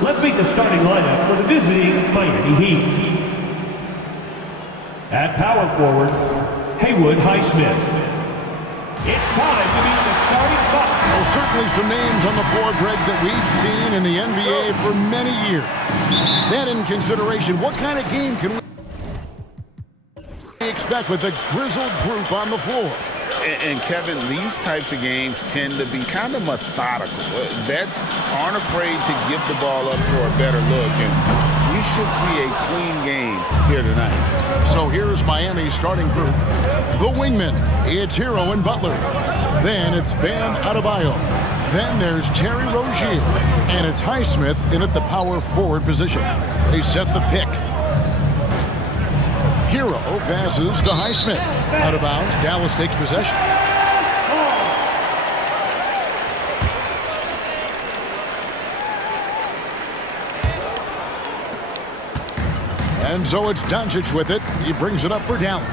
Let's meet the starting lineup for the visiting Miami Heat. At power forward, Haywood Highsmith. It's time to meet the starting five. Well, certainly some names on the floor, Greg, that we've seen in the NBA for many years. That in consideration, what kind of game can we expect with a grizzled group on the floor? And Kevin, these types of games tend to be kind of methodical. Vets aren't afraid to give the ball up for a better look, and we should see a clean game here tonight. So here's Miami's starting group. The wingmen, it's Hero and Butler. Then it's Bam Adebayo. Then there's Terry Rozier. And it's Highsmith in at the power forward position. They set the pick. Hero passes to Highsmith. Out of bounds, Dallas takes possession. And so it's Doncic with it. He brings it up for Dallas.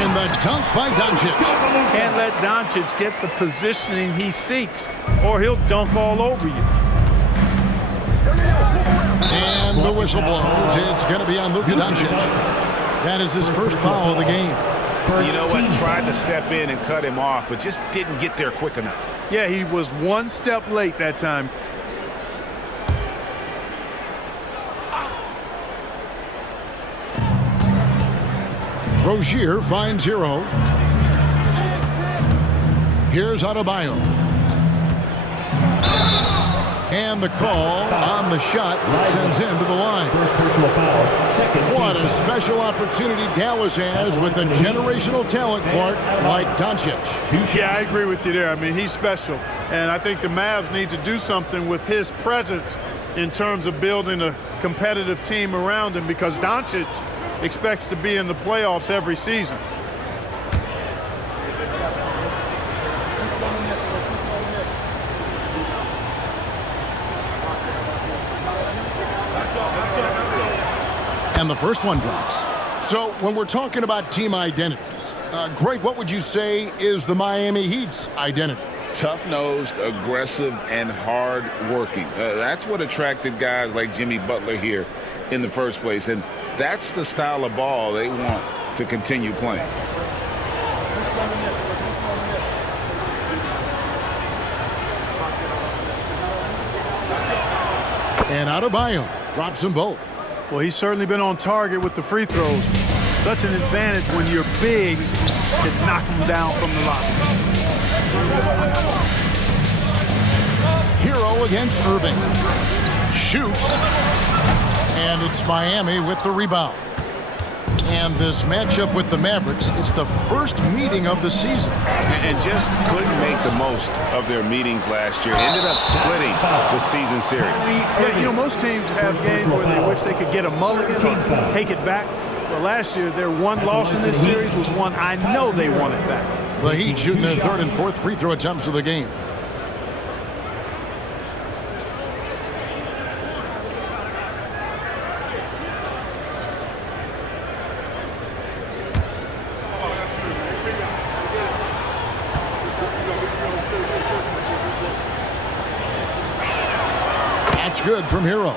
And the dunk by Doncic. Can't let Doncic get the positioning he seeks, or he'll dunk all over you. And the whistle blows. It's going to be on Luka Doncic. That is his first foul of the game. You know what? Tried to step in and cut him off, but just didn't get there quick enough. Yeah, he was one step late that time. Rozier finds Hero. Here's Adebayo. And the call on the shot that sends him to the line. First personal foul. Second. What a special opportunity Dallas has with a generational talent, Clark, like Doncic. Yeah, I agree with you there. I mean, he's special. And I think the Mavs need to do something with his presence in terms of building a competitive team around him, because Doncic expects to be in the playoffs every season. And the first one drops. So when we're talking about team identities, Greg, what would you say is the Miami Heat's identity? Tough-nosed, aggressive, and hard-working. That's what attracted guys like Jimmy Butler here in the first place. And that's the style of ball they want to continue playing. And Adebayo drops them both. Well, he's certainly been on target with the free throws. Such an advantage when your bigs can knock them down from the line. Hero against Irving. Shoots. And it's Miami with the rebound. And this matchup with the Mavericks, it's the first meeting of the season. And just couldn't make the most of their meetings last year. Ended up splitting the season series. Yeah, you know, most teams have games where they wish they could get a mulligan or take it back. Well, last year, their one loss in this series was one I know they wanted back. The Heat shooting their third and fourth free throw attempts of the game. That's good from Hero.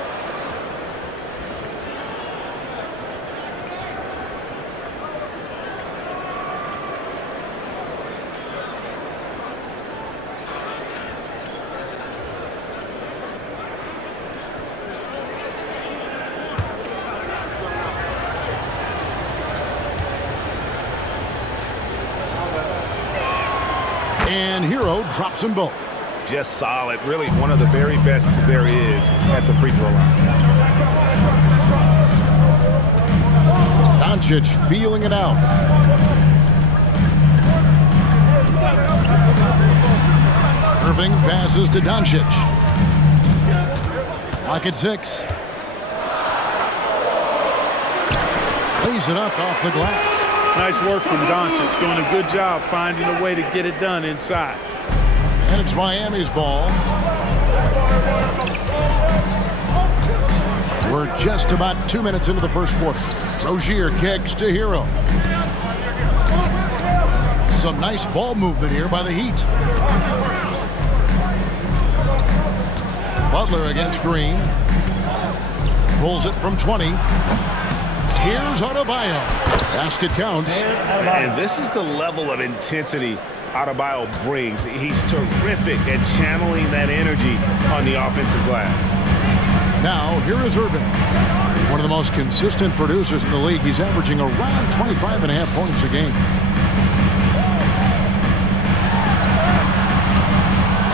And Hero drops them both. Just solid. Really one of the very best there is at the free throw line. Doncic feeling it out. Irving passes to Doncic. Lock at 6. Lays it up off the glass. Nice work from Doncic, doing a good job finding a way to get it done inside. And it's Miami's ball. We're just about 2 minutes into the first quarter. Rozier kicks to Hero. Some nice ball movement here by the Heat. Butler Butler against Green. Pulls it from 20. Here's Adebayo. Basket counts. And this is the level of intensity Adebayo brings. He's terrific at channeling that energy on the offensive glass. Now, here is Irving. One of the most consistent producers in the league. He's averaging around 25.5 points a game.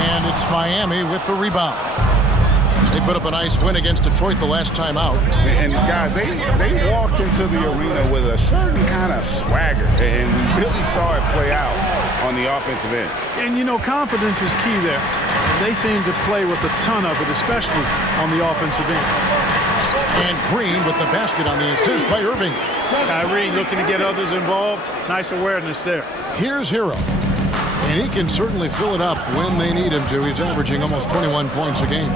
And it's Miami with the rebound. They put up a nice win against Detroit the last time out. And guys, they walked into the arena with a certain kind of swagger, and we really saw it play out on the offensive end. And, you know, confidence is key there. They seem to play with a ton of it, especially on the offensive end. And Green with the basket on the assist by Irving. Kyrie looking to get others involved. Nice awareness there. Here's Hero. And he can certainly fill it up when they need him to. He's averaging almost 21 points a game.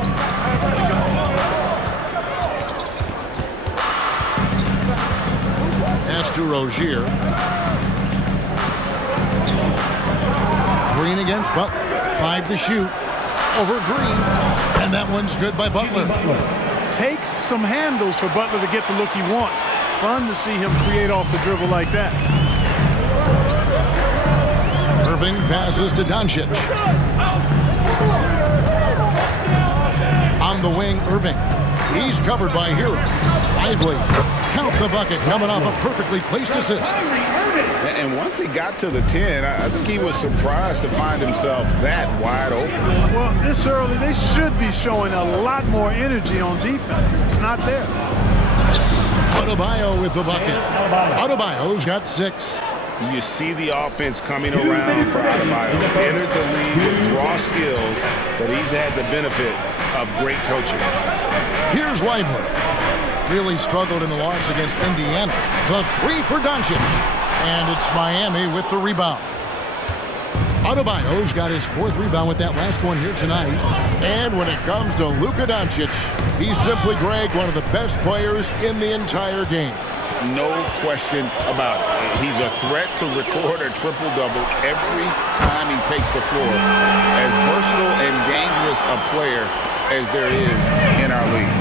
Pass to Rozier. Green against Butler. 5 to shoot. Over Green. And that one's good by Butler. Takes some handles for Butler to get the look he wants. Fun to see him create off the dribble like that. Irving passes to Doncic. On the wing, Irving. He's covered by Hero. Lively. Count the bucket coming off a perfectly placed assist. And once he got to the 10, I think he was surprised to find himself that wide open. Well, this early, they should be showing a lot more energy on defense. It's not there. Adebayo with the bucket. Adebayo's got 6. You see the offense coming around for Adebayo. Entered the league with raw skills, but he's had the benefit of great coaching. Here's Lively. Really struggled in the loss against Indiana. The 3 for Doncic. And it's Miami with the rebound. Adebayo's got his 4th rebound with that last one here tonight. And when it comes to Luka Doncic, he's simply, Greg, one of the best players in the entire game. No question about it. He's a threat to record a triple-double every time he takes the floor. As versatile and dangerous a player as there is in our league.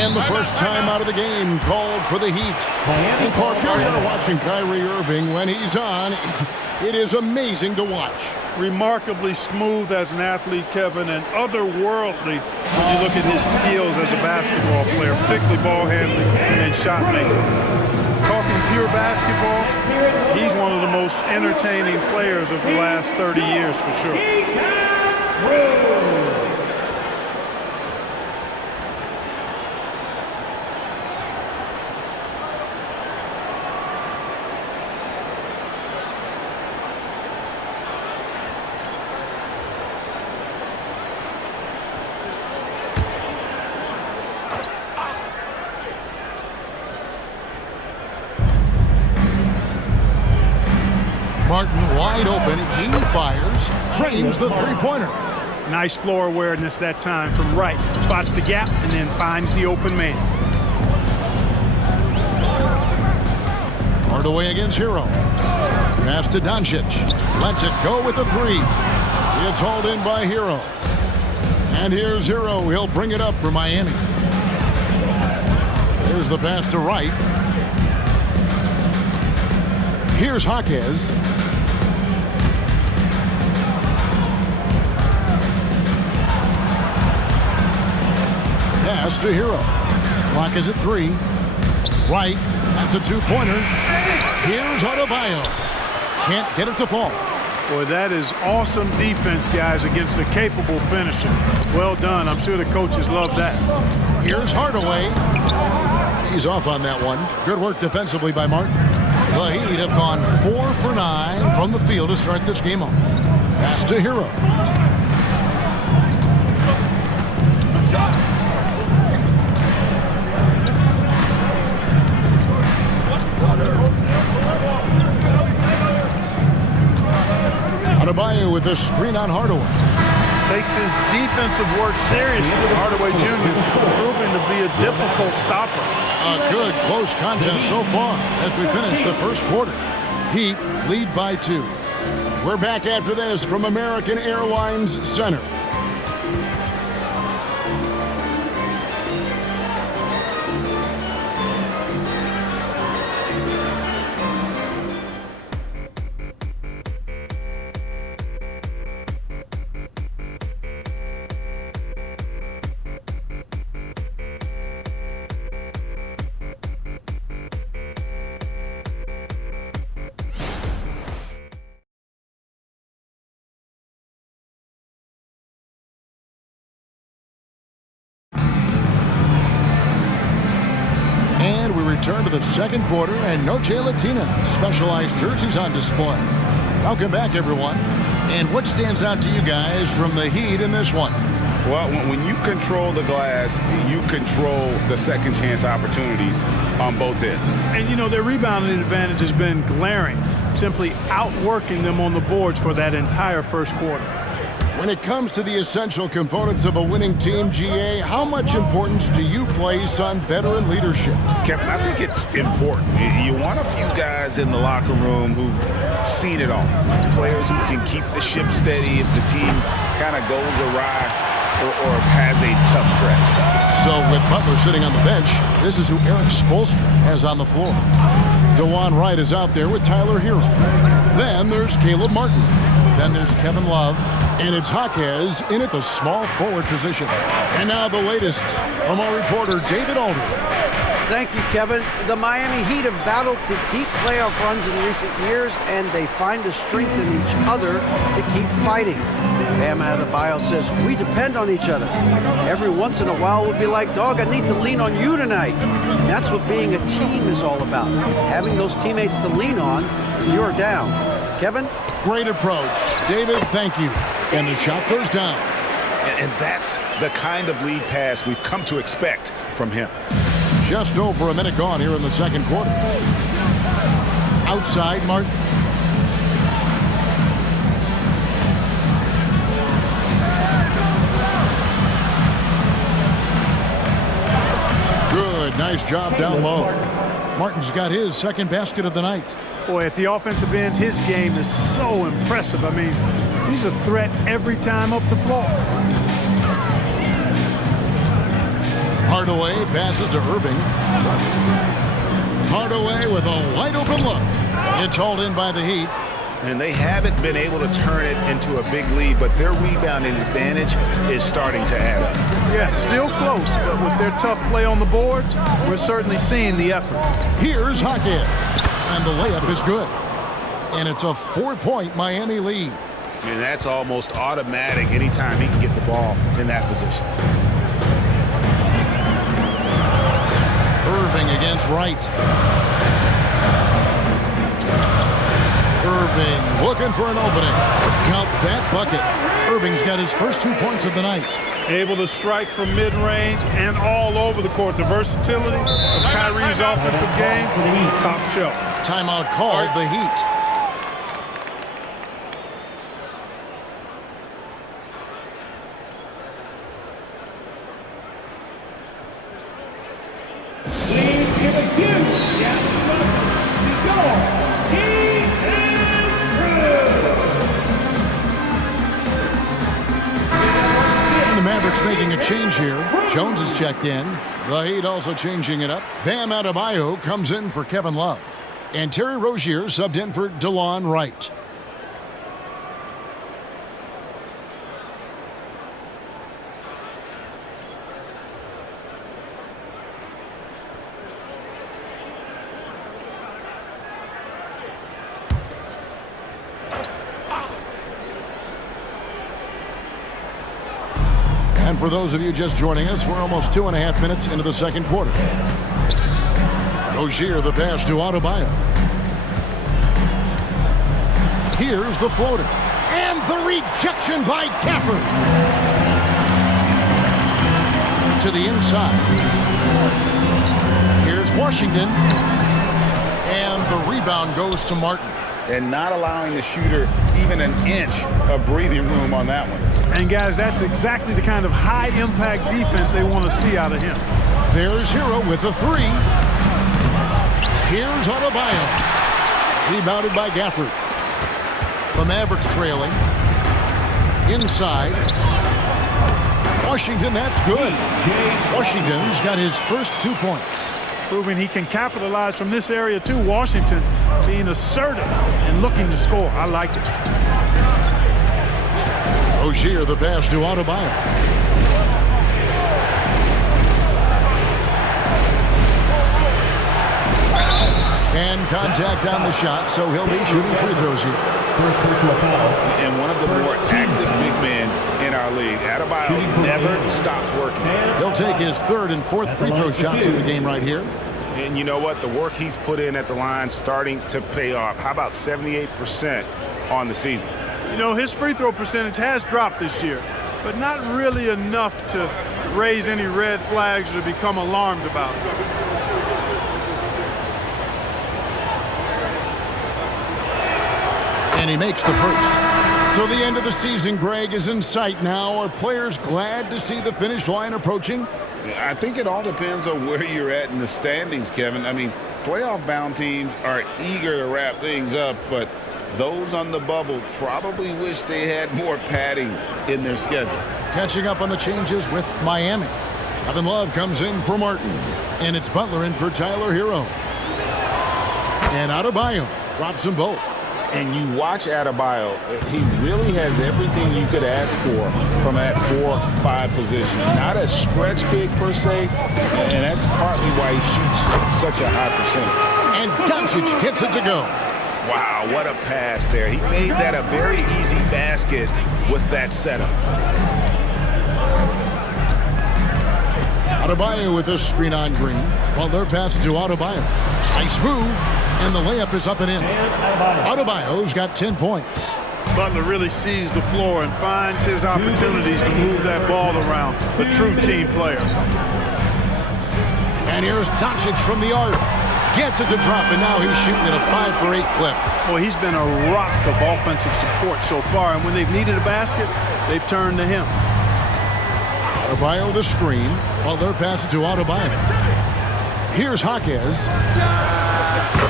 And the first time out of the game called for the Heat. And Clark, here we are watching Kyrie Irving. When he's on, it is amazing to watch. Remarkably smooth as an athlete, Kevin, and otherworldly when you look at his skills as a basketball player, particularly ball handling and shot making. Talking pure basketball, he's one of the most entertaining players of the last 30 years for sure. Martin wide open. He fires. Drains the three-pointer. Nice floor awareness that time from right. Spots the gap and then finds the open man. Hardaway against Hero. Pass to Doncic. Lets it go with the 3. It's hauled in by Hero. And here's Hero. He'll bring it up for Miami. There's the pass to Wright. Here's Jaquez. Pass to Hero. Clock is at 3. Wright. That's a 2-pointer. Here's Adebayo. Can't get it to fall. Boy, that is awesome defense, guys, against a capable finisher. Well done. I'm sure the coaches love that. Here's Hardaway. He's off on that one. Good work defensively by Martin. The Heat have gone 4 for 9 from the field to start this game off. Pass to Hero. Adebayo with a screen on Hardaway. Takes his defensive work seriously. Hardaway Jr. proving to be a difficult stopper. A good close contest so far as we finish the first quarter. Heat lead by 2. We're back after this from American Airlines Center. return to the second quarter, and Noche Latina specialized jerseys on display. Welcome back, everyone. And what stands out to you guys from the Heat in this one? Well, when you control the glass, you control the second chance opportunities on both ends. And, you know, their rebounding advantage has been glaring, simply outworking them on the boards for that entire first quarter. When it comes to the essential components of a winning team, GA, how much importance do you place on veteran leadership? Kevin, I think it's important. You want a few guys in the locker room who've seen it all. Players who can keep the ship steady if the team kind of goes awry or has a tough stretch. So with Butler sitting on the bench, this is who Eric Spoelstra has on the floor. DeJuan Wright is out there with Tyler Hero. Then there's Caleb Martin. Then there's Kevin Love. And it's Jaquez in at the small forward position. And now the latest from our reporter, David Alder. Thank you, Kevin. The Miami Heat have battled to deep playoff runs in recent years, and they find the strength in each other to keep fighting. Bam Adebayo says, we depend on each other. Every once in a while we'll be like, dog, I need to lean on you tonight. And that's what being a team is all about. Having those teammates to lean on when you're down. Kevin? Great approach. David, thank you. And the shot goes down. And that's the kind of lead pass we've come to expect from him. Just over a minute gone here in the second quarter. Outside, Martin. Good, nice job down low. Martin's got his second basket of the night. Boy, at the offensive end, his game is so impressive. I mean, he's a threat every time up the floor. Hardaway passes to Irving. Hardaway with a wide open look. It's hauled in by the Heat. And they haven't been able to turn it into a big lead, but their rebounding advantage is starting to add up. Yeah, still close, but with their tough play on the boards, we're certainly seeing the effort. Here's Jaquez. And the layup is good. And it's a 4-point Miami lead. And that's almost automatic anytime he can get the ball in that position. Irving against Wright. Irving looking for an opening. Count that bucket. Irving's got his first 2 points of the night. Able to strike from mid-range and all over the court. The versatility of Kyrie's offensive game, top shelf. Timeout called the Heat. Please give a huge round of applause to your Heat and crew. And the Mavericks making a change here. Jones is checked in. The Heat also changing it up. Bam Adebayo comes in for Kevin Love. And Terry Rozier subbed in for DeJuan Wright. And for those of you just joining us, we're almost 2.5 minutes into the second quarter. Rozier the pass to Adebayo. Here's the floater. And the rejection by Gafford. To the inside. Here's Washington. And the rebound goes to Martin. And not allowing the shooter even an inch of breathing room on that one. And guys, that's exactly the kind of high-impact defense they want to see out of him. There's Hero with the three. Here's Adebayo. Rebounded by Gafford. The Mavericks trailing. Inside. Washington, that's good. Washington's got his first 2 points. Proving he can capitalize from this area too. Washington being assertive and looking to score. I like it. Rozier the pass to Adebayo. And contact on the shot, so he'll be shooting free throws here. First personal foul. And one of the more active big men in our league. Adebayo never stops working. He'll take his third and fourth free throw shots in the game right here. And you know what? The work he's put in at the line starting to pay off. How about 78% on the season? You know, his free throw percentage has dropped this year, but not really enough to raise any red flags or become alarmed about it. And he makes the first. So the end of the season, Greg, is in sight now. Are players glad to see the finish line approaching? I think it all depends on where you're at in the standings, Kevin. I mean, playoff-bound teams are eager to wrap things up, but those on the bubble probably wish they had more padding in their schedule. Catching up on the changes with Miami. Kevin Love comes in for Martin, and it's Butler in for Tyler Hero. And Adebayo drops them both. And you watch Adebayo, he really has everything you could ask for from that 4-5 position. Not a stretch big per se, and that's partly why he shoots such a high percentage. And Doncic gets it to go. Wow, what a pass there. He made that a very easy basket with that setup. Adebayo with a screen on Green. Butler passes to Adebayo. Nice move. And the layup is up and in. Adebayo's got 10 points. Butler really sees the floor and finds his opportunities to move that ball around. A true team player. And here's Doncic from the arc. Gets it to drop, and now he's shooting at a 5-for-8 clip. Well, he's been a rock of offensive support so far, and when they've needed a basket, they've turned to him. Adebayo the screen. Butler passes to Adebayo. Here's Jaquez.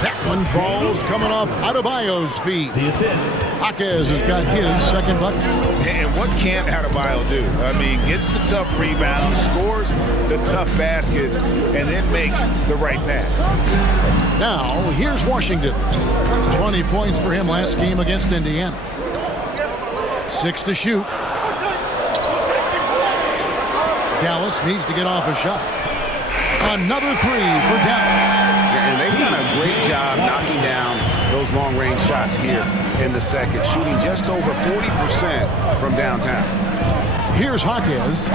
That one falls coming off Adebayo's feet. The assist. Jaquez has got his second bucket. And what can't Adebayo do? I mean, gets the tough rebounds, scores the tough baskets, and then makes the right pass. Now, here's Washington. 20 points for him last game against Indiana. 6 to shoot. Dallas needs to get off a shot. Another 3 for Dallas. And they've done a great job knocking down those long-range shots here in the second, shooting just over 40% from downtown. Here's Jaquez.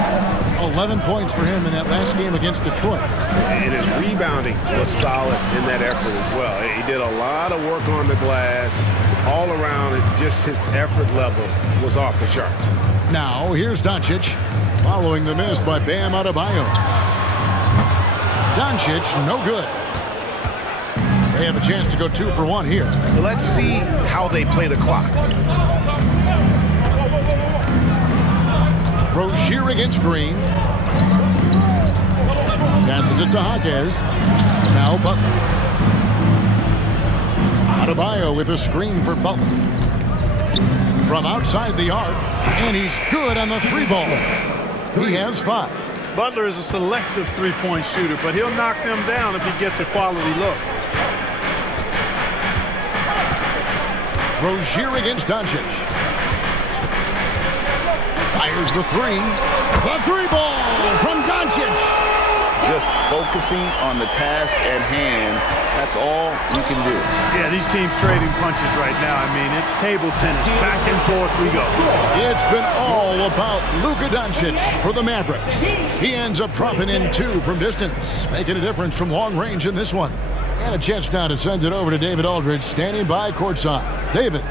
11 points for him in that last game against Detroit. And his rebounding was solid in that effort as well. He did a lot of work on the glass. All around, just his effort level was off the charts. Now, here's Doncic, following the miss by Bam Adebayo. Doncic, no good. They have a chance to go 2 for 1 here. Let's see how they play the clock. Rozier against Green. Passes it to Jaquez. Now Butler. Adebayo with a screen for Butler. From outside the arc, and he's good on the 3-ball. He has 5. Butler is a selective three-point shooter, but he'll knock them down if he gets a quality look. Rozier against Doncic. Fires the 3. The 3-ball from Doncic. Just focusing on the task at hand, that's all you can do. Yeah, these teams trading punches right now. I mean, it's table tennis. Back and forth we go. It's been all about Luka Doncic for the Mavericks. He ends up dropping in 2 from distance, making a difference from long range in this one. And a chance now to send it over to David Aldridge, standing by courtside. David.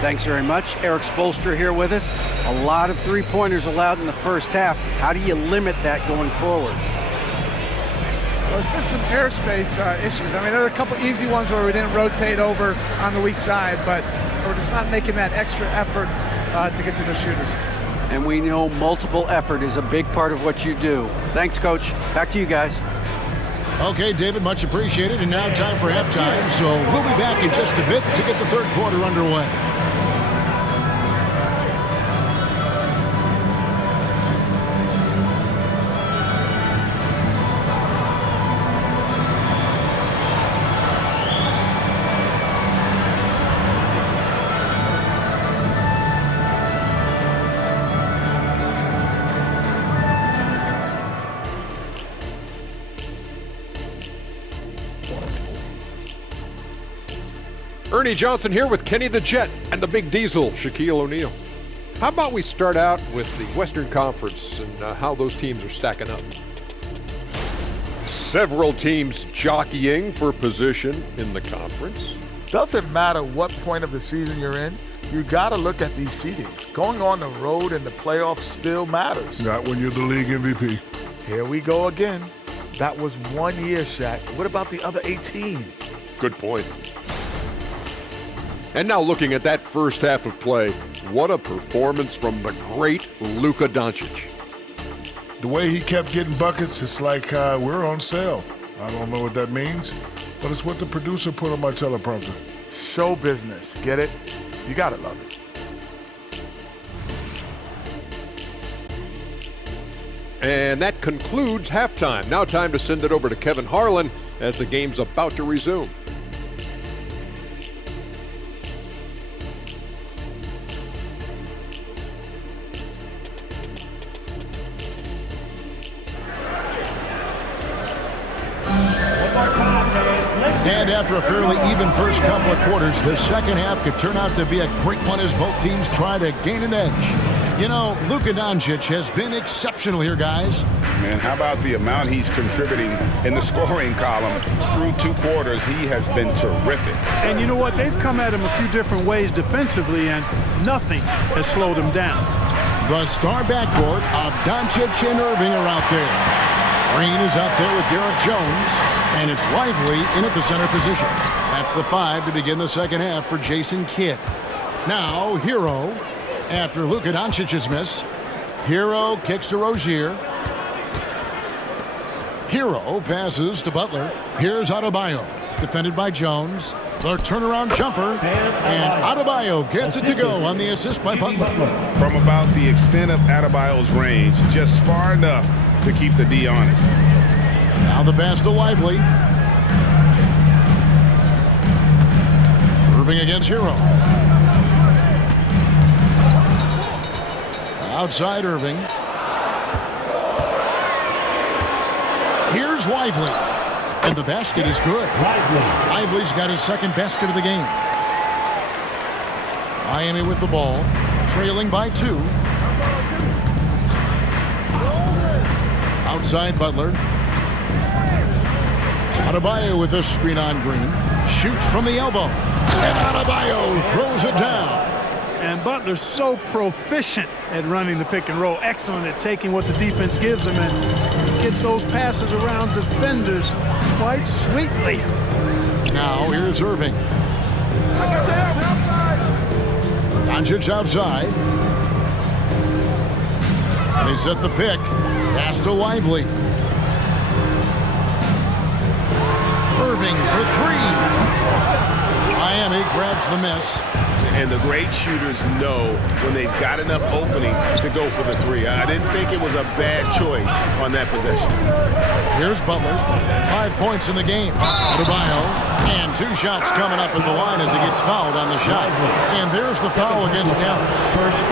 Thanks very much. Eric Spoelstra here with us. A lot of three-pointers allowed in the first half. How do you limit that going forward? Well, there's been some airspace issues. I mean, there are a couple easy ones where we didn't rotate over on the weak side, but we're just not making that extra effort to get to the shooters. And we know multiple effort is a big part of what you do. Thanks, Coach. Back to you guys. Okay, David, much appreciated. And now time for halftime, so we'll be back in just a bit to get the third quarter underway. Ernie Johnson here with Kenny the Jet and the Big Diesel, Shaquille O'Neal. How about we start out with the Western Conference and how those teams are stacking up? several teams jockeying for position in the conference. Doesn't matter what point of the season you're in, you got to look at these seedings. Going on the road in the playoffs still matters. Not when you're the league MVP. Here we go again. That was 1 year, Shaq. What about the other 18? Good point. And now looking at that first half of play, what a performance from the great Luka Doncic. The way he kept getting buckets, it's like we're on sale. I don't know what that means, but it's what the producer put on my teleprompter. Show business, get it? You gotta love it. And that concludes halftime. Now time to send it over to Kevin Harlan as the game's about to resume. And after a fairly even first couple of quarters, the second half could turn out to be a great one as both teams try to gain an edge. You know, Luka Doncic has been exceptional here, guys. Man, how about the amount he's contributing in the scoring column? Through 2 quarters, he has been terrific. And you know what? They've come at him a few different ways defensively, and nothing has slowed him down. The star backcourt of Doncic and Irving are out there. Green is out there with Derek Jones, and it's Lively in at the center position. That's the 5 to begin the second half for Jason Kidd. Now, Hero, after Luka Doncic's miss. Hero kicks to Rozier. Hero passes to Butler. Here's Adebayo, defended by Jones. The turnaround jumper, and Adebayo gets it to go on the assist by Butler. From about the extent of Adebayo's range, just far enough to keep the D honest. Now the pass to Lively. Irving against Hero. Outside Irving. Here's Lively. And the basket is good. Lively's got his second basket of the game. Miami with the ball, trailing by 2. Outside Butler. Adebayo with a screen on Green. Shoots from the elbow. And Adebayo throws it down. And Butler's so proficient at running the pick and roll. Excellent at taking what the defense gives him and gets those passes around defenders quite sweetly. Now here's Irving. Doncic outside. They set the pick. Pass to Lively. Irving for 3. Miami grabs the miss. And the great shooters know when they've got enough opening to go for the 3. I didn't think it was a bad choice on that possession. Here's Butler. 5 points in the game. Adebayo. And 2 shots coming up at the line as he gets fouled on the shot. And there's the foul against Dallas.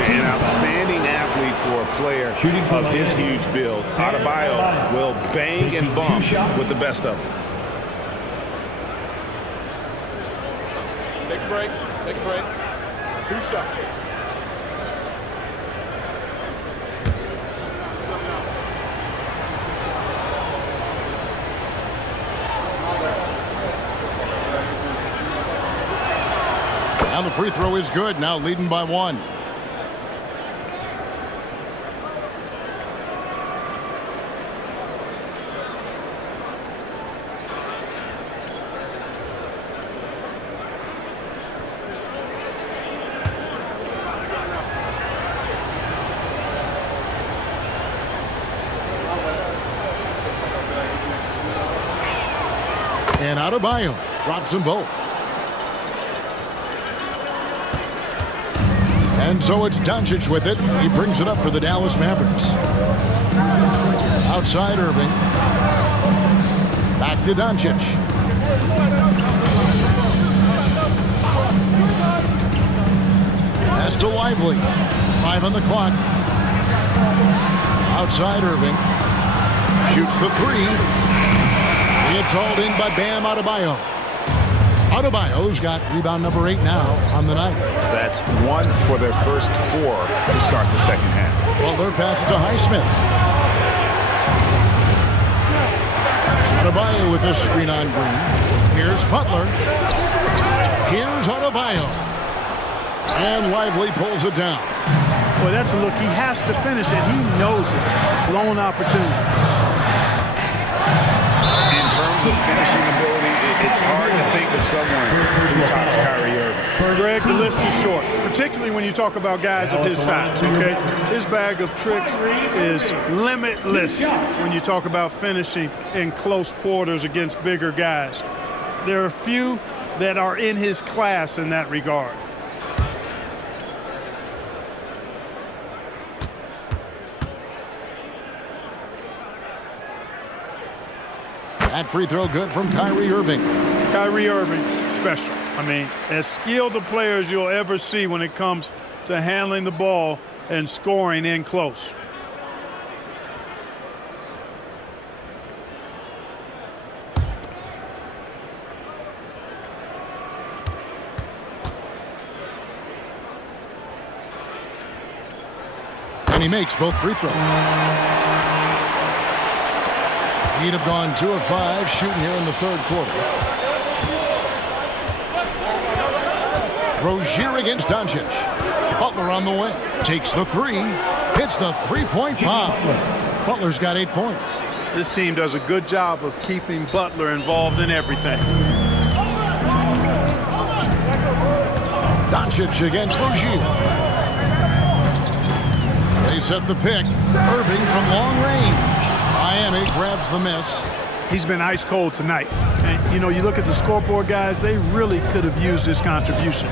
An outstanding athlete for a player of his huge build. Adebayo will bang and bump with the best of them. Take a break. Take a break. 2 shots. And the free throw is good. Now leading by 1. And Adebayo drops them both. And so it's Doncic with it. He brings it up for the Dallas Mavericks. Outside Irving. Back to Doncic. Pass to Lively. 5 on the clock. Outside Irving. Shoots the 3. It's hauled in by Bam Adebayo. Adebayo's got rebound number 8 now on the night. That's 1 for their first 4 to start the second half. Butler passes to Highsmith. Adebayo with this screen on Green. Here's Butler. Here's Adebayo. And Lively pulls it down. Well, that's a look. He has to finish it. He knows it. Blown opportunity. In terms of finishing ability, it's hard to think of someone who tops Kyrie Irving. Greg, the list is short, particularly when you talk about guys of his size, okay? His bag of tricks is limitless when you talk about finishing in close quarters against bigger guys. There are few that are in his class in that regard. That free throw good from Kyrie Irving. Kyrie Irving, special. I mean, as skilled a player as you'll ever see when it comes to handling the ball and scoring in close. And he makes both free throws. He'd have gone 2 of 5 shooting here in the third quarter. Rozier against Doncic. Butler on the wing. Takes the three. Hits the three-point bomb. Butler's got 8 points. This team does a good job of keeping Butler involved in everything. Doncic against Rozier. They set the pick. Irving from long range. Miami grabs the miss. He's been ice cold tonight. And, you know, you look at the scoreboard, guys, they really could have used his contribution.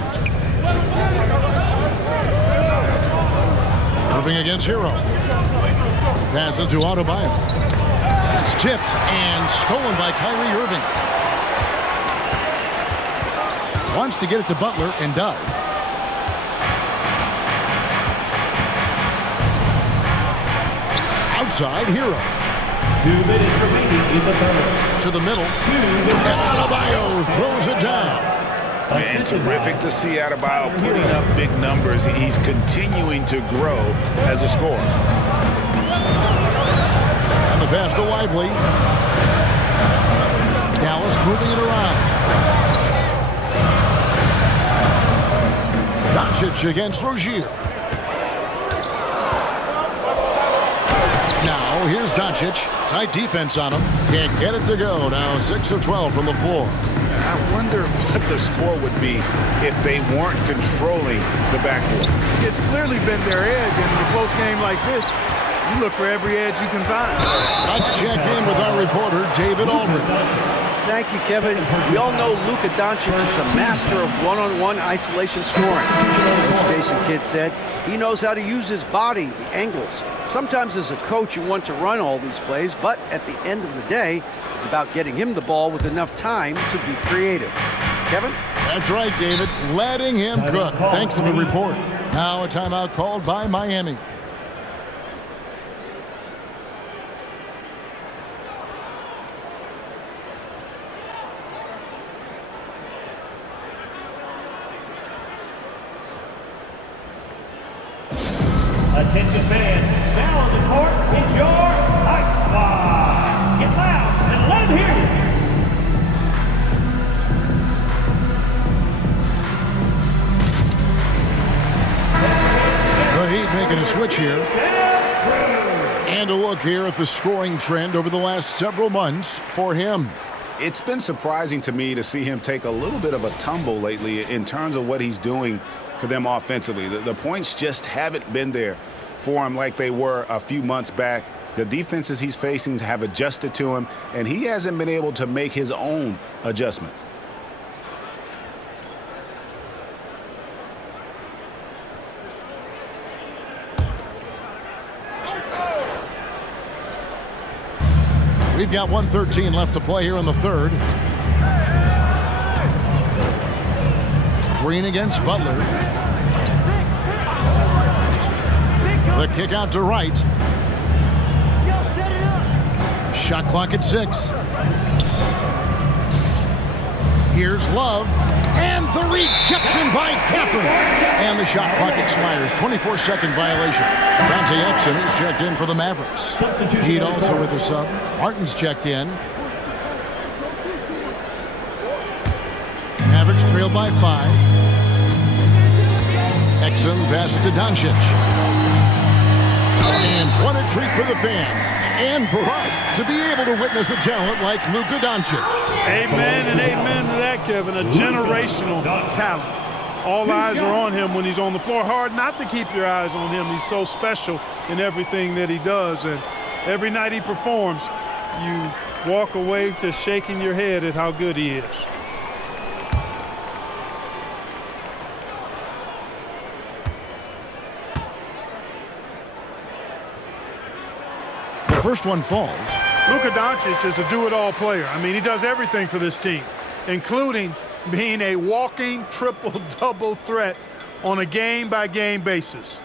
Irving against Hero. Passes to Adebayo. It's tipped and stolen by Kyrie Irving. Wants to get it to Butler and does. Outside, Hero. 2 minutes remaining in the third. To the middle. And Adebayo throws it down. And terrific to see Adebayo putting up big numbers. He's continuing to grow as a scorer. And the pass to Lively. Dallas moving it around. Doncic against Rozier. Now here's Doncic. Tight defense on him. Can't get it to go. Now 6 of 12 from the floor. I wonder what the score would be if they weren't controlling the backcourt. It's clearly been their edge, and in a close game like this, you look for every edge you can find. Let's check in with our reporter, David Aldridge. Thank you, Kevin. We all know Luka Doncic is a master of one-on-one isolation scoring. Coach Jason Kidd said he knows how to use his body, the angles. Sometimes as a coach, you want to run all these plays, but at the end of the day, it's about getting him the ball with enough time to be creative. Kevin? That's right, David. Letting him cook. Thanks for the report. Now a timeout called by Miami. Attention fans, now on the court is your Ice Squad. Get loud and let them hear you. The Heat making a switch here. And a look here at the scoring trend over the last several months for him. It's been surprising to me to see him take a little bit of a tumble lately in terms of what he's doing for them offensively. The points just haven't been there for him like they were a few months back. The defenses he's facing have adjusted to him, and he hasn't been able to make his own adjustments. We've got 1:13 left to play here in the third. Green against Butler. The kick out to Wright. Shot clock at 6. Here's Love. And the rejection by Gafford. And the shot clock expires. 24-second violation. Dante Exum is checked in for the Mavericks. Heat also with a sub. Martin's checked in. trail by 5. Exum passes to Doncic. And what a treat for the fans and for us to be able to witness a talent like Luka Doncic. Amen and amen to that, Kevin. A generational talent. All eyes are on him when he's on the floor. Hard not to keep your eyes on him. He's so special in everything that he does. And every night he performs, you walk away just shaking your head at how good he is. The first one falls. Luka Doncic is a do-it-all player. I mean, he does everything for this team, including being a walking triple-double threat on a game-by-game basis.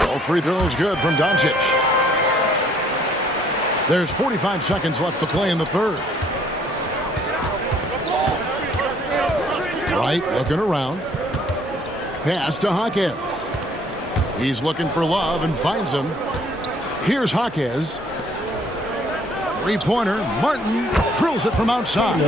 All free throws good from Doncic. There's 45 seconds left to play in the third. Right, looking around. Pass to Jaquez. He's looking for love and finds him. Here's Jaquez. Three-pointer. Martin drills it from outside.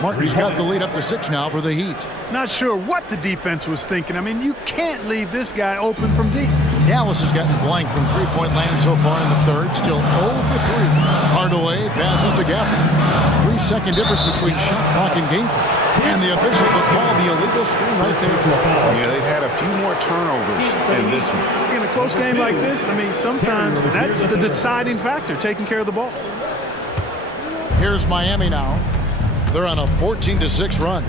Martin's got the lead up to 6 now for the Heat. Not sure what the defense was thinking. I mean, you can't leave this guy open from deep. Dallas has gotten blank from three-point land so far in the third. Still 0 for 3. Hardaway passes to Gafford. 3-second difference between shot clock and game clock. And the officials will call the illegal screen right there. Yeah, they've had a few more turnovers in this one. In a close game like this, I mean, sometimes that's the deciding factor, taking care of the ball. Here's Miami now. They're on a 14-6 run.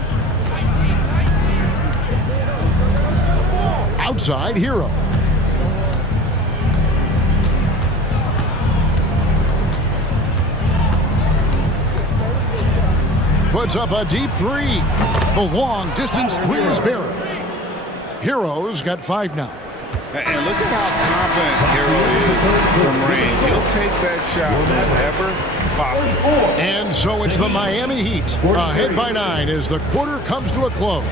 Outside, Hero. Puts up a deep 3. The long-distance 3 is buried. Hero's got 5 now. And look at how confident Hero is from range. He'll take that shot whenever possible. And so it's the Miami Heat ahead by 9 as the quarter comes to a close.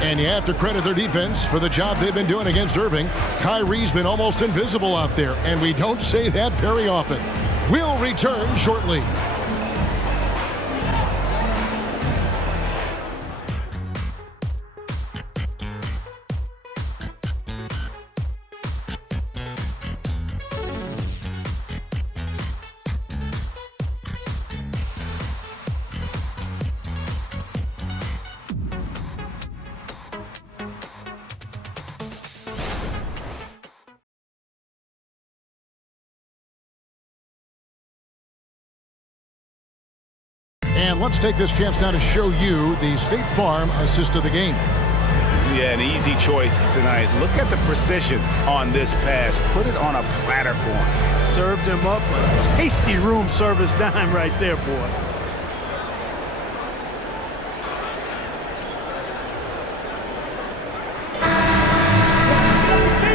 And you have to credit their defense for the job they've been doing against Irving. Kyrie's been almost invisible out there, and we don't say that very often. We'll return shortly. And let's take this chance now to show you the State Farm assist of the game. Yeah, an easy choice tonight. Look at the precision on this pass. Put it on a platter for him. Served him up a tasty room service dime right there, boy.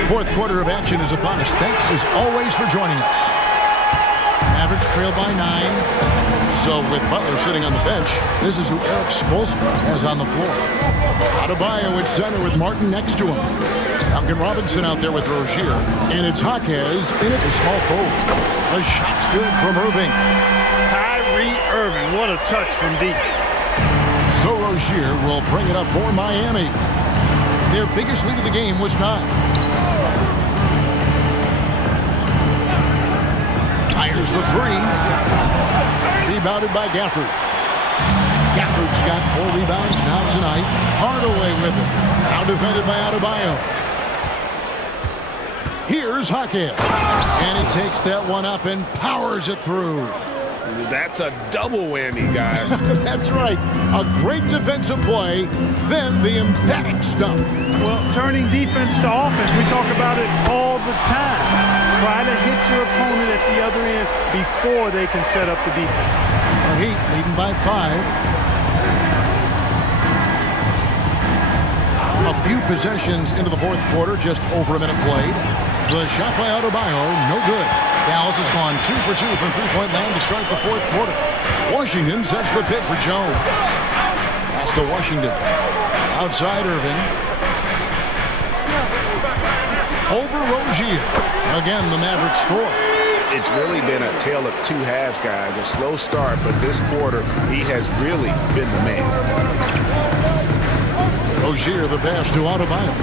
Fourth quarter of action is upon us. Thanks as always for joining us. Mavericks trail by 9. So with Butler sitting on the bench, this is who Eric Spoelstra has on the floor. Adebayo at center with Martin next to him. Duncan Robinson out there with Rozier. And it's Jaquez in at the small forward. The shot's good from Irving. Kyrie Irving, what a touch from deep. So Rozier will bring it up for Miami. Their biggest lead of the game was 9. Fires the 3. Rebounded by Gafford. Gafford's got 4 rebounds now tonight. Hardaway with it. Now defended by Adebayo. Here's Jaquez. And he takes that one up and powers it through. That's a double whammy, guys. That's right. A great defensive play, then the emphatic stuff. Well, turning defense to offense, we talk about it all the time. Try to hit your opponent at the other end before they can set up the defense. The Heat leading by 5. A few possessions into the fourth quarter, just over a minute played. The shot by Adebayo, no good. Dallas has gone 2 for 2 from three-point land to start the fourth quarter. Washington sets the pick for Jones. Pass to Washington. Outside Irving. Over Rozier. Again, the Mavericks score. It's really been a tale of two halves, guys. A slow start, but this quarter, he has really been the man. Rozier, the pass to Adebayo.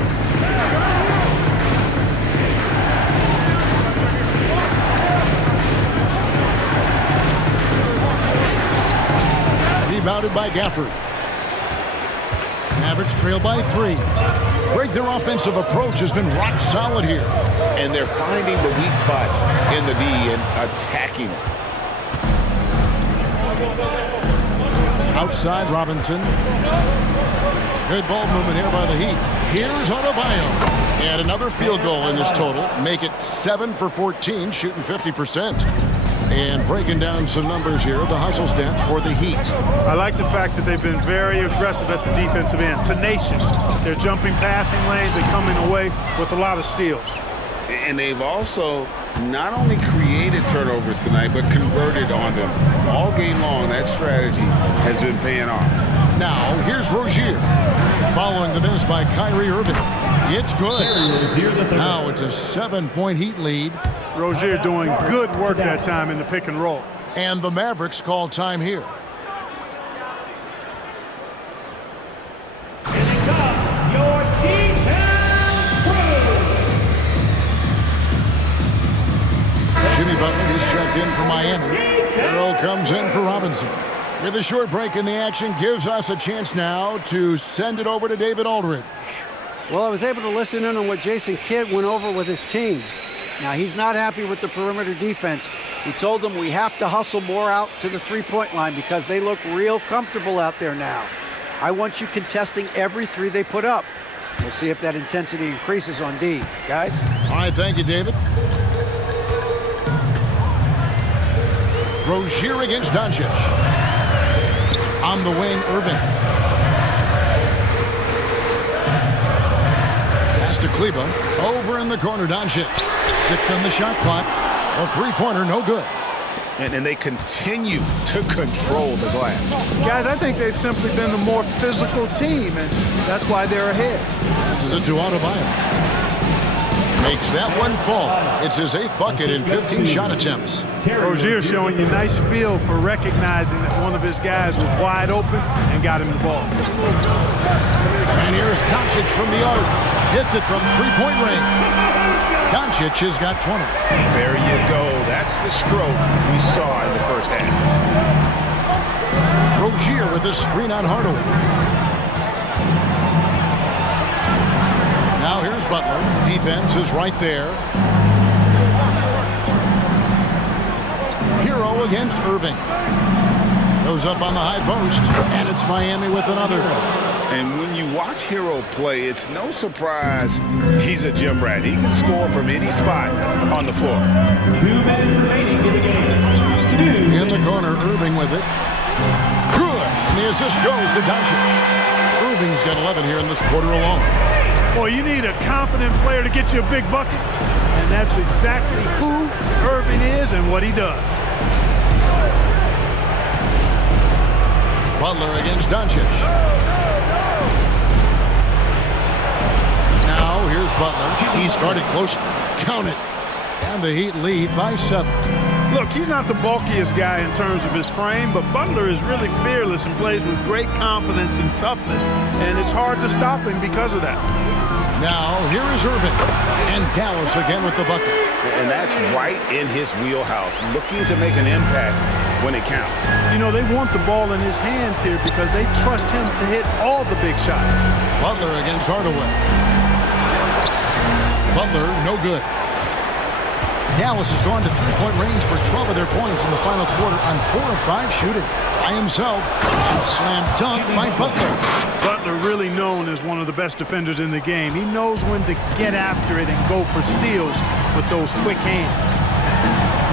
Rebounded by Gafford. Mavericks trail by 3. Greg, their offensive approach has been rock solid here. And they're finding the weak spots in the D and attacking it. Outside Robinson. Good ball movement here by the Heat. Here's Adebayo. And another field goal in this total. Make it 7 for 14, shooting 50%. And breaking down some numbers here, the hustle stats for the Heat. I like the fact that they've been very aggressive at the defensive end, tenacious. They're jumping passing lanes and coming away with a lot of steals. And they've also not only created turnovers tonight, but converted on them. All game long, that strategy has been paying off. Now, here's Rozier. Following the miss by Kyrie Irving. It's good. Now it's a 7-point Heat lead. Rozier doing good work that time in the pick and roll. And the Mavericks call time here. Here they come, your defense crew. Jimmy Butler is checked in for Miami. Hero comes in for Robinson. With a short break in the action, gives us a chance now to send it over to David Aldridge. Well, I was able to listen in on what Jason Kidd went over with his team. Now, he's not happy with the perimeter defense. He told them we have to hustle more out to the three-point line because they look real comfortable out there now. I want you contesting every three they put up. We'll see if that intensity increases on D. Guys? All right, thank you, David. Rozier against Doncic. On the wing, Irving. Pass to Kleba. Over in the corner, Doncic. 6 on the shot clock. A three-pointer, no good. And they continue to control the glass. Guys, I think they've simply been the more physical team, and that's why they're ahead. This is it to Adebayo. Makes that one fall. It's his 8th bucket in 15 shot attempts. Rozier showing you nice feel for recognizing that one of his guys was wide open and got him the ball. And here's Doncic from the arc. Hits it from three-point range. Doncic has got 20. There you go. That's the stroke we saw in the first half. Rozier with a screen on Hardaway. Now here's Butler. Defense is right there. Hero against Irving. Goes up on the high post, and it's Miami with another. And when you watch Hero play, it's no surprise he's a gym rat. He can score from any spot on the floor. 2 minutes remaining in the game. In the corner, Irving with it. Good. And the assist goes to Doncic. Irving's got 11 here in this quarter alone. Boy, you need a confident player to get you a big bucket. And that's exactly who Irving is and what he does. Butler against Doncic. Now here's Butler. He's guarded close. Count it. And the Heat lead by 7. Look, he's not the bulkiest guy in terms of his frame, but Butler is really fearless and plays with great confidence and toughness. And it's hard to stop him because of that. Now here is Irving. And Dallas again with the bucket. And that's right in his wheelhouse, looking to make an impact when it counts. You know, they want the ball in his hands here because they trust him to hit all the big shots. Butler against Hardaway. Butler, no good. Dallas has gone to three-point range for 12 of their points in the final quarter on 4 of 5 shooting. By himself, and slam dunk by Butler. Butler really known as one of the best defenders in the game. He knows when to get after it and go for steals with those quick hands.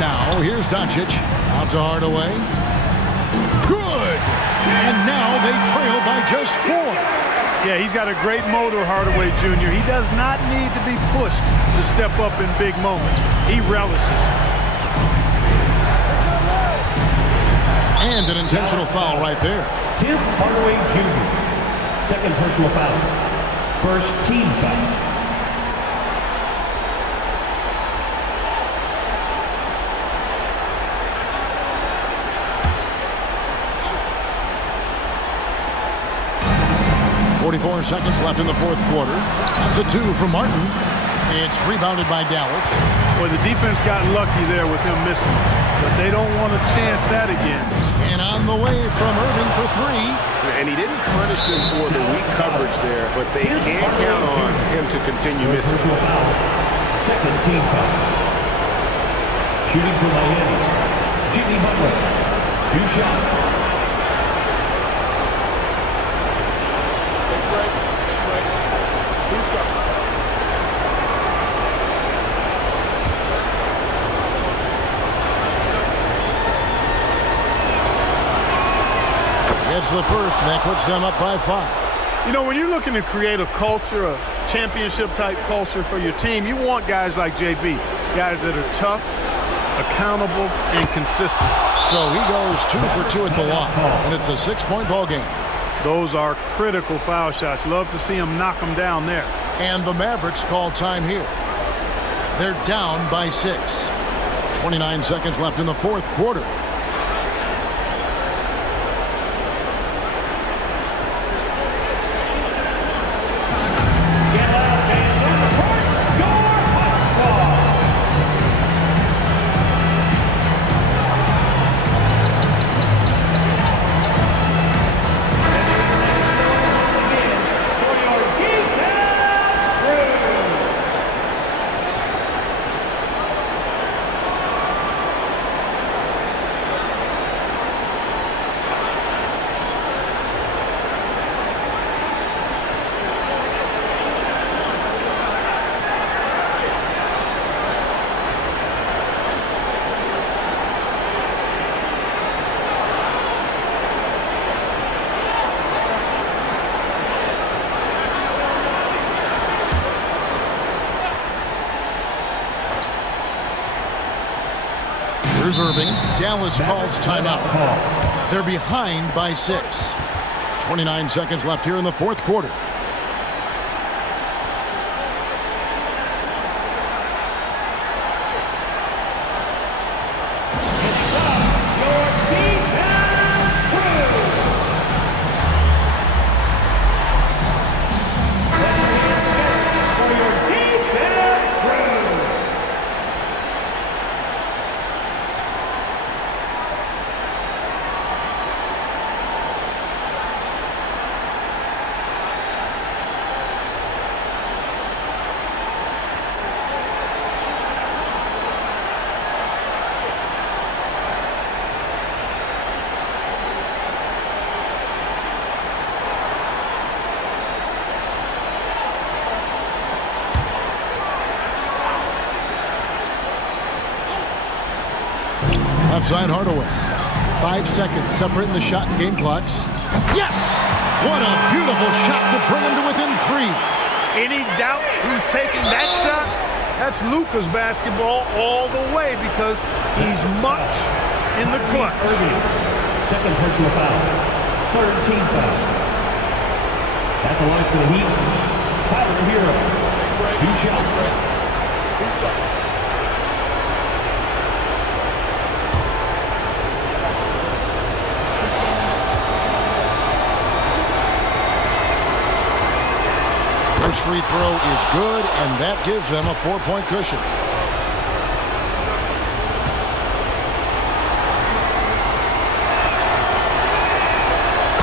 Now, here's Doncic. Out to Hardaway. Good! And now they trail by just 4. Yeah, he's got a great motor, Hardaway Jr. He does not need to be pushed to step up in big moments. He relishes. And an intentional foul right there. Tim Hardaway Jr. Second personal foul. First team foul. .44 seconds left in the fourth quarter. That's a 2 from Martin. It's rebounded by Dallas. Well, the defense got lucky there with him missing, but they don't want to chance that again. And on the way from Irving for 3. And he didn't punish them for the weak coverage there, but they can't count on him to continue missing. Second team foul. Shooting for Miami, Jimmy Butler. 2 shots. It's the first, and that puts them up by 5. You know, when you're looking to create a culture, a championship-type culture for your team, you want guys like JB, guys that are tough, accountable, and consistent. So he goes 2 for 2 at the line, and it's a 6-point ball game. Those are critical foul shots. Love to see him knock them down there. And the Mavericks call time here. They're down by 6. 29 seconds left in the fourth quarter. Here's Irving. Dallas calls timeout. They're behind by 6. 29 seconds left here in the fourth quarter. Left side Hardaway. 5 seconds separating the shot and game clocks. Yes! What a beautiful shot to bring him to within 3. Any doubt who's taking that shot? That's Luka's basketball all the way because he's much in the clutch. Second personal foul. Third team foul. At the line for the Heat, Tyler Hero. 2 shots. 2 shots. First free throw is good, and that gives them a 4-point cushion.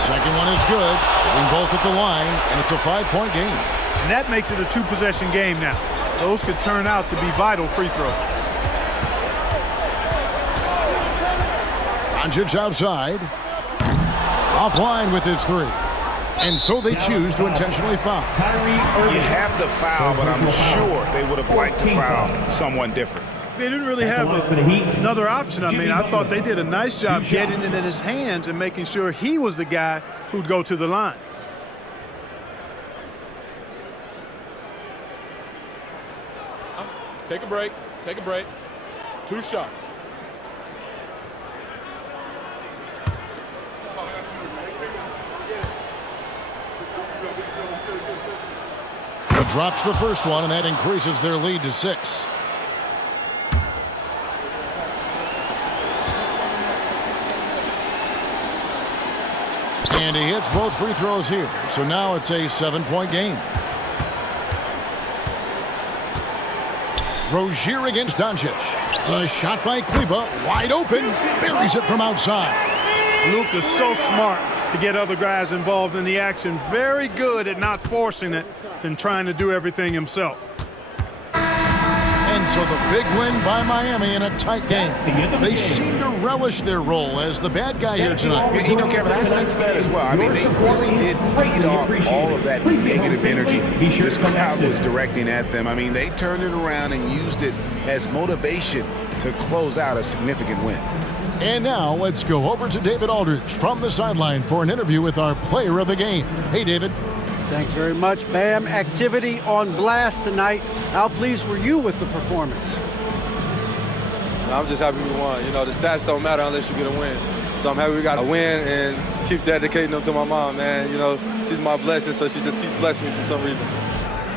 Second one is good. Getting both at the line, and it's a 5-point game. And that makes it a 2-possession game now. Those could turn out to be vital free throws. Doncic outside. Offline with his 3. And so they choose to intentionally foul. You have to foul, but I'm sure they would have liked to foul someone different. They didn't really have another option. I mean, I thought they did a nice job getting it in his hands and making sure he was the guy who'd go to the line. Take a break. Take a break. 2 shots. He drops the first one, and that increases their lead to 6. And he hits both free throws here. So now it's a 7-point game. Rozier against Doncic. A shot by Kleber, wide open, buries it from outside. Luka's so smart to get other guys involved in the action. Very good at not forcing it and trying to do everything himself. And so the big win by Miami in a tight game. They seem to relish their role as the bad guy here tonight. You know, Kevin, I sense that as well. I mean, they really did feed off all of that negative energy this crowd was directing at them. I mean, they turned it around and used it as motivation to close out a significant win. And now let's go over to David Aldridge from the sideline for an interview with our player of the game. Hey, David. Thanks very much, Bam. Activity on blast tonight. How pleased were you with the performance? I'm just happy we won. You know, the stats don't matter unless you get a win. So I'm happy we got a win and keep dedicating them to my mom, man. You know, she's my blessing, so she just keeps blessing me for some reason.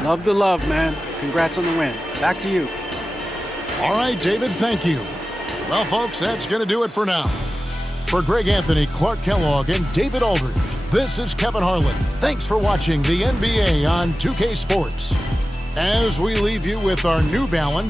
Love the love, man. Congrats on the win. Back to you. All right, David, thank you. Well, folks, that's going to do it for now. For Greg Anthony, Clark Kellogg, and David Aldridge, this is Kevin Harlan. Thanks for watching the NBA on 2K Sports. As we leave you with our New Balance